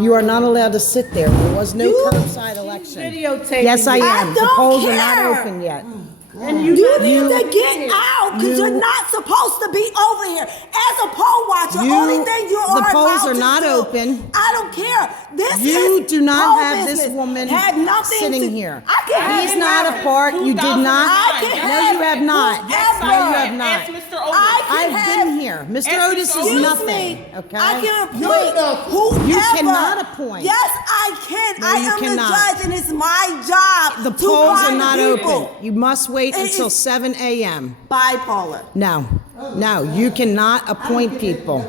You are not allowed to sit there. There was no curbside election. Videotaping. Yes, I am. The don't polls are care. not open yet. And You need to get out because you're not supposed to be over here. As a poll watcher, only thing you are the polls allowed are to not do, open. I don't care. This You is do not poll have this business. woman Had nothing sitting to, here. I can have He's not a part. You did not. I can No, you have not. Yes, No, you have not. Ask Mr. Otis. I've been here. Mr. Otis is nothing. Okay. I can appoint whoever. You cannot appoint. Yes, I can. No, I you am cannot. the judge, and it's my job. The to polls are find not people. open. You must wait It until is 7 a.m. Bipolar. No, no, you cannot appoint people.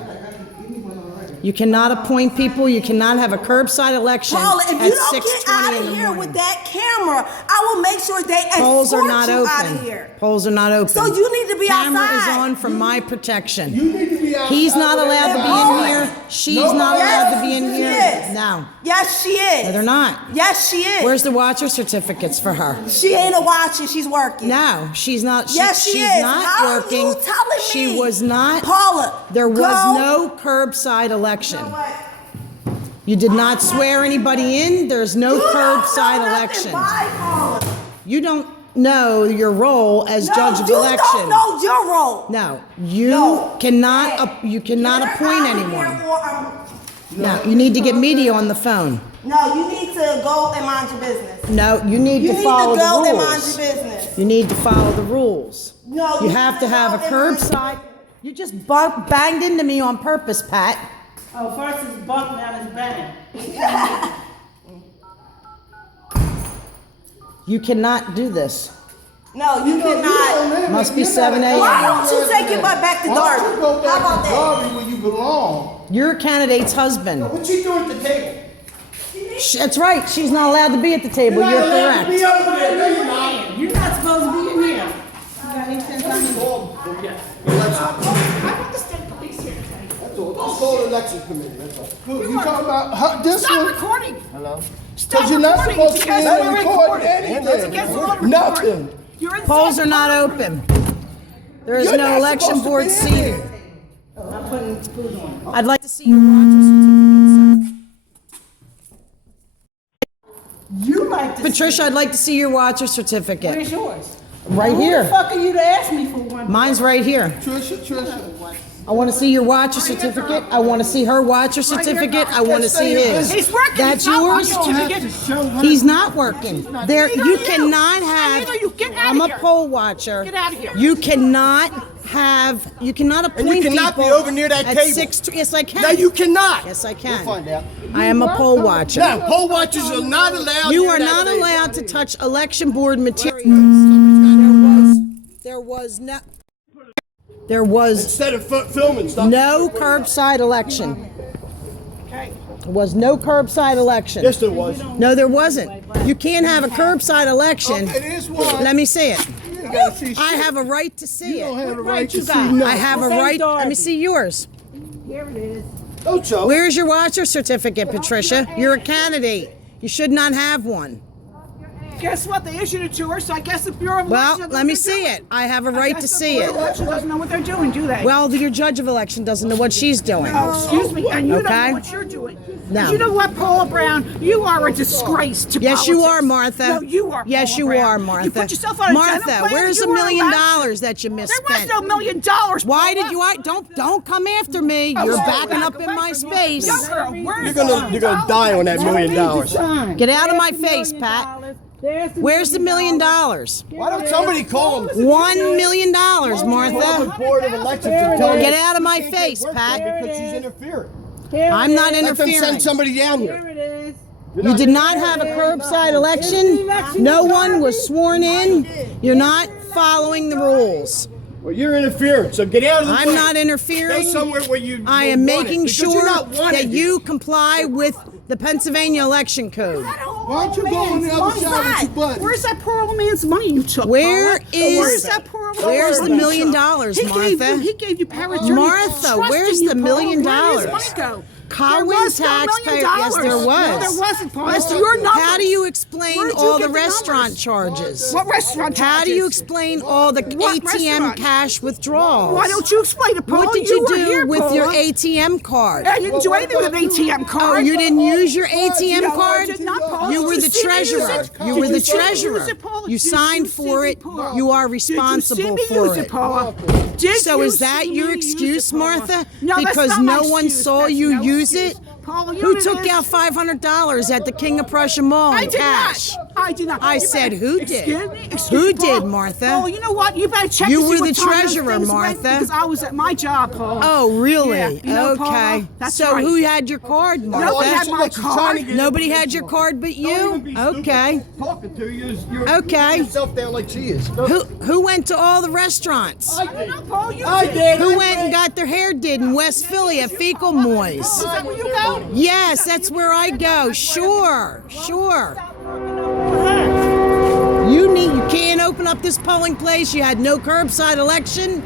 You cannot appoint people. You cannot have a curbside election Paula, if at you don't 6:20 get out in of the here morning. with that camera, I will make sure they Polls are escort not you out of open. here. Polls are not open. So you need to be Camera outside. is on for my protection. You need to be outside. He's not allowed to be in here. She's not allowed to be in Yes, here. she is. No. Yes, she is. No, they're not. Yes, she is. Where's the watcher certificates for her? She ain't a watcher. She's working. No, she's not. Yes, she she's is. not How are working. you telling She me? was not. Paula, There was go. no curbside election. You know what? You did not swear anybody in. There's no You don't curbside know nothing. election. Bye, Paula. You don't know your role as No, judge of you election. don't know your role. No, you No. cannot. Hey, You cannot get her appoint out of anyone. here or No, you need to get media on the phone. no, you need to go and mind your business. No, you need You to need follow to go the and mind rules. your business. You need to follow the rules. No, You have to have a go and mind- curbside. You just banged into me on purpose, Pat. Oh, first it's bump, now it's bang. You cannot do this. No, you cannot. Must be 7 a.m. Why don't you take your butt back to Why Darby? don't you go How back about to that? Darby where you belong? You're a candidate's husband. What you doing at the table? That's right. She's not allowed to be at the table. You're not allowed to be correct. over there. No, you're not. You're not supposed to be in here. I want the state police here today. That's all. Just call the election committee. That's all. Who, you talking about this Stop one? recording. Hello? Stop Because you're not recording. supposed It's to be against the law recording recording. It's against the law anything. recording. Nothing. You're in Polls are not open. There is You're no not election supposed to board be in seated. here. I'm putting food on. I'd like to see your watcher certificate, sir. You like to Patricia, I'd like to see your watcher Where's certificate. yours? Right Who the here. fuck are you to ask me for one? Mine's right here. Trisha. I want to see your watcher certificate. I want to see her watcher certificate. I want to see his. He's working. That's He's not yours? working. He's not working. There, Neither you are you. cannot have. Neither you. Get out I'm of a here. poll watcher. Get out of here. You cannot have. You cannot appoint And you cannot be people over near that at table. 6. Yes, I can. No, you cannot. Yes, I can. We'll find out. I am a poll watcher. Now, poll watchers are not allowed. You near are that not table. allowed to touch election board materials. There was no. There was Instead of filming stuff. no curbside election. There was no curbside election. Yes, there was. No, there wasn't. You can't have a curbside election. It is one. Let me see it. You ain't gotta see I shit. have a right to see You don't it. have the right to see I nothing. have a right. Let me see yours. Here it is. Don't show. Where's your watcher certificate, Patricia? You're a candidate. You should not have one. Guess what? They issued it to her, so I guess the Bureau of Well, Elections doesn't let me know what they're see doing. it. I have a right to see The it. Bureau of Elections doesn't know what they're doing, do they? Well, your judge of election doesn't know what she's doing. Oh, excuse me, and you don't Okay. know what you're doing. No. 'Cause you know what, Paula Brown? You are a disgrace to Yes, you politics. are, Martha. No, you are. Yes, Paula you Brown. are, Martha. You put yourself on a Martha, agenda plan. where's You the were $1 million elected. that you There was misspent? no $1 million. Why Paula. did you? Don't come after me. You're sorry. backing up in my space. Young girl, where's You're gonna die on that $1 million. Get out of my face, Pat. Where's the $1 million? Why don't somebody call them? $1 million, Call the Martha. Board of Elections and tell them Get out of my she can't face, work Pat. there because she's interfering. I'm not Let them send interfering. somebody down Here here. it is. You did not have a curbside election. No one was sworn in. You're not following the rules. Well, you're interfering, so get out of the way. I'm not Go interfering. somewhere where you. I you am want it, making because you're sure not wanted that here. you comply with the Pennsylvania election code. Why don't you go on the other side with your butt? Where's that poor old man's money you took? Where Paula? is- Where's that poor old where's man's the money $1 million, he gave Martha? you, he gave you power of attorney Martha, trusting where's you, the $1 Paula. million? Where did his money go? Colwyn was no taxpayer. $1 million. Yes, there was. No, there wasn't, Paul. Yes, That's your numbers. How do you explain Where'd you all get the the restaurant numbers? charges? What restaurant charges? How do you explain all the What ATM restaurant? cash withdrawals? Why don't you explain it, Paul? What did you were do here, with Paul. your ATM card? I didn't do anything with an ATM Oh, card. you didn't use your ATM No, I card? did not, Paul. You were Did the you see me use treasurer. it? You Did were the you see me treasurer. use it, Paul? You Did signed see for me, it. Paul? You are Did responsible you see me for use it. Paul? Did So you is that see your me use excuse, it, Paul? Martha? No, that's Because not my no one excuse. saw That's you no use excuse. it? Paul, you know Who what it took is? out $500 at the King of Prussia Mall I in did cash? not. I did not. I You said, better- who did? Excuse me? Excuse Who me, Paul? did, Martha? Paul, you know what? You better check You to see were what the time those treasurer, things went, Martha. Because I was at my job, Paul. Oh, really? Yeah, you know, Okay. Paula, that's So right. who had your card, Martha? Nobody had my She's trying to card. get Nobody had your card but you? Okay. Talking to you, you're Okay. putting yourself down like she is. Who went to all the restaurants? I don't know, Paul. You I did. Who went and got their hair did in West Philly at Fecal Moise? Is that where you go? Yes, that's where I go. Sure, sure. You can't open up this polling place. You had no curbside election.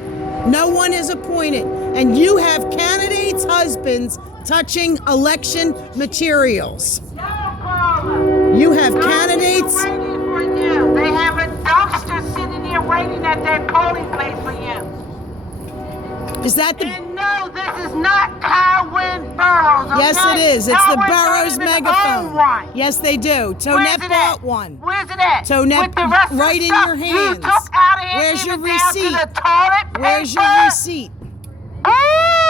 No one is appointed. And you have candidates' husbands touching election materials. You have candidates. Waiting for you. They have a dumpster sitting here waiting at that polling place for you. Is that the... And no, this is not Colwyn Burrows. Okay? Yes, it is. It's the Colwyn Burroughs don't even megaphone. own one. Yes, they do. Where's Tonette it bought at? one. Where's it at? Tonette, With the rest of right the in stuff your you hands. took out of here, Where's your even down to receipt? the toilet Where's your paper? receipt?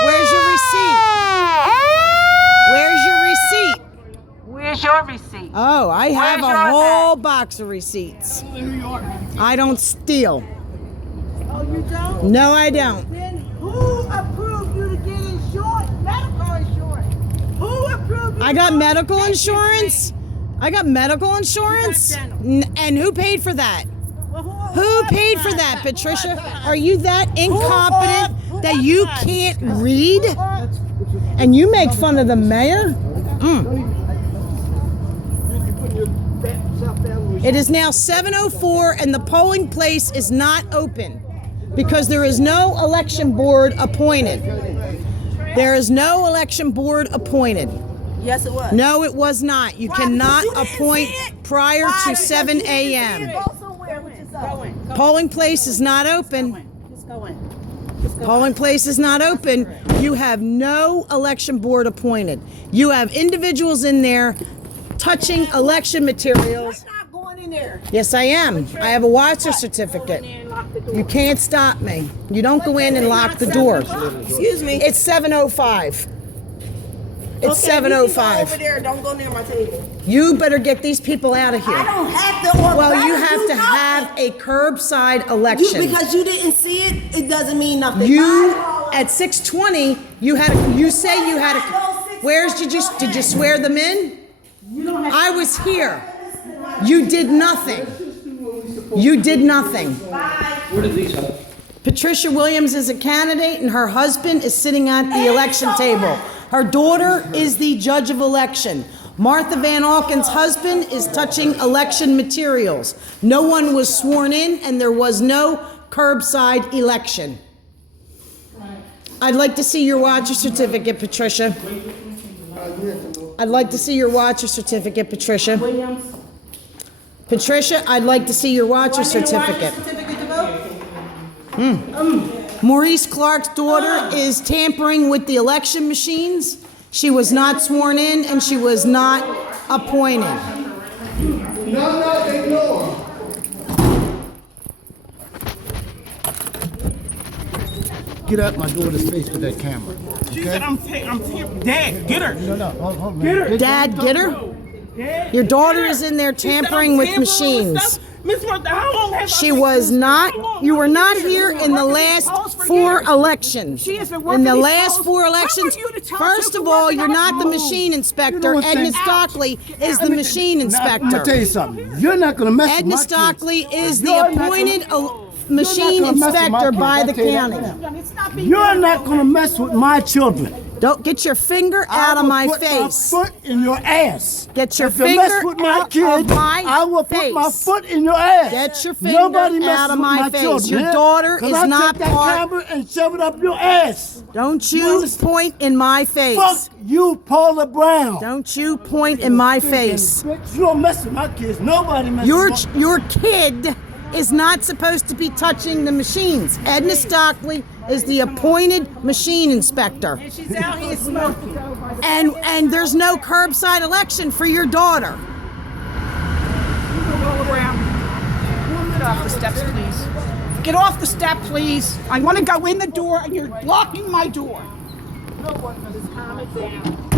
Where's your receipt? Where's your receipt? Where's your receipt? Oh, I have Where's a yours whole box of receipts. I don't steal. Oh, you don't? No, I don't. Then who approved you to get insurance, medical insurance? Who approved you? I got medical insurance. I got medical insurance. And who paid for that? Who paid for that, Patricia? Are you that incompetent that you can't read? And you make fun of the mayor? It is now 7:04 and the polling place is not open because there is no election board appointed. There is no election board appointed. Yes, it was. No, it was not. You cannot Because you didn't appoint see it? prior Why? to Because 7 you didn't see a.m. it. Go somewhere with yourself. Polling place is not open. Polling place is not open. You have no election board appointed. You have individuals in there touching election materials. I'm not going in there. Yes, I am. I have a watcher certificate. You can't stop me. You don't go in and lock the door. Excuse me. It's 7:05. It's Okay, you can go over 7:05. there. Don't go near my table. You better get these people out of I here. don't have to. Or Well, you gotta have do to nothing. have a curbside You, election. because you didn't see it, it doesn't mean nothing. You I- at 6:20, you had. You say you had. Where's did you swear them in? I was here. You did nothing. You did nothing. Patricia Williams is a candidate, and her husband is sitting at the election table. Her daughter is the judge of election. Martha Van Auken's husband is touching election materials. No one was sworn in, and there was no curbside election. I'd like to see your watcher certificate, Patricia. I'd like to see your watcher certificate, Patricia. Patricia, I'd like to see your watcher certificate. Maurice Clark's daughter is tampering with the election machines. She was not sworn in and she was not appointed. No, ignore. Get out my daughter's face with that camera. She said, I'm Dad, get her. No, hold Get her. Dad, get her. Dad, Your daughter get her. is in there She said, tampering I'm with tampering machines. stuff. Miss Martha, how long have I She been- was How not, long? you were not She here has been in the working last these polls for 4 years. elections. She has been In working the these last polls. 4 How are elections, you to tell first us of to all, work you're out not the polls? machine inspector. You know what, Edna then? Stockley is the machine I'm gonna tell inspector. you something. You're not gonna mess with Edna my kids. Stockley is the You're not gonna- appointed You're machine not gonna mess with my inspector kids, by I'll the tell you that county. now. It's not being You're not gonna mess with my children. Don't get your finger out of my face. I will put my foot in your ass. Get your if you finger mess with my out kids, of my I will put my face. foot in your ass. Get your finger Nobody messes out of with my face. children, Your man. daughter 'Cause is I not take that part- camera and shove it up your ass. Don't You you understand? point in my face. Fuck you, Paula Brown. Don't you point in my face. Bitch, you don't mess with my kids. Nobody messes with my Your kid is not supposed to be touching the machines. Edna Stockley is the appointed machine inspector. She's out here smoking. And there's no curbside election for your daughter. Go around. Get off the steps, please. Get off the step, please. I want to go in the door, and you're blocking my door. Calm it down.